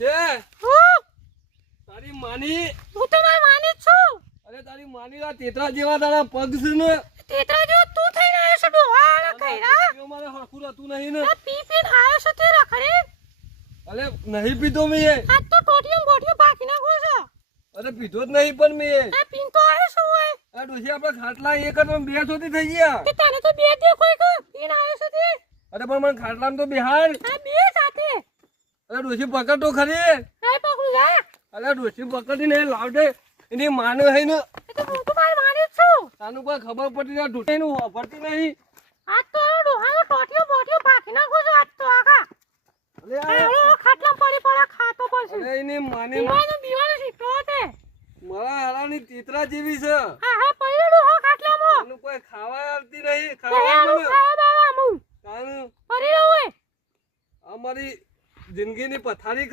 છે હું તારી માની હું તો મારી માની જ છું. અરે તારી માની આ તેતરા જેવા તારા પગ છે ને તેતરા જેવો તું થઈને આવ્યો છે ડોહાના કઈરા. તેઓ મારે હરખું રહેતું નહીં ને આ પી પીને આવ્યો છે તે રખડે. અરે નહીં પીધો મેં એ. આજ તો ટોટીઓ ગોટીઓ બાકી નાખો છો. અરે પીધો જ નહીં પણ મેં એ. આ પીન તો આવ્યો છું હોય. આ ડોશી આપણે ખાટલા એક જ બે સોથી થઈ ગયા. તે તને તો બે દેખોય કે પીન આવ્યો છે તે. અરે પણ મને ખાટલામાં તો બિહાર. આ બે સાથે. અરે ડોશી પકડ તો ખરી. આ પકડું જા. અરે ડોશી પકડીને લાવ દે એની માને હઈ ને એ તો હું તો મારી માની જ છું. તાનું કોઈ ખબર પડતી ના ઢૂંઢીનું વાપરતી નહીં. આજ તો ડોહાનો ટોટીઓ બોટીઓ બાકી નાખો છો આજ તો આખા. અરે આ ખાટલા પડી પડા ખાતો પડશે. અરે એની માને બીવાનો શીખતો હતે. મારા હારાની તેતરા જેવી છે. હા હા પડ્યો ડોહા ખાટલામાં. તાનું કોઈ ખાવા આવતી નહીં. ખાવાનું ખાવાનું ખાવા બાવા મુ. તાનું પડ્યો હોય. અમારી જિંદગીની પથારી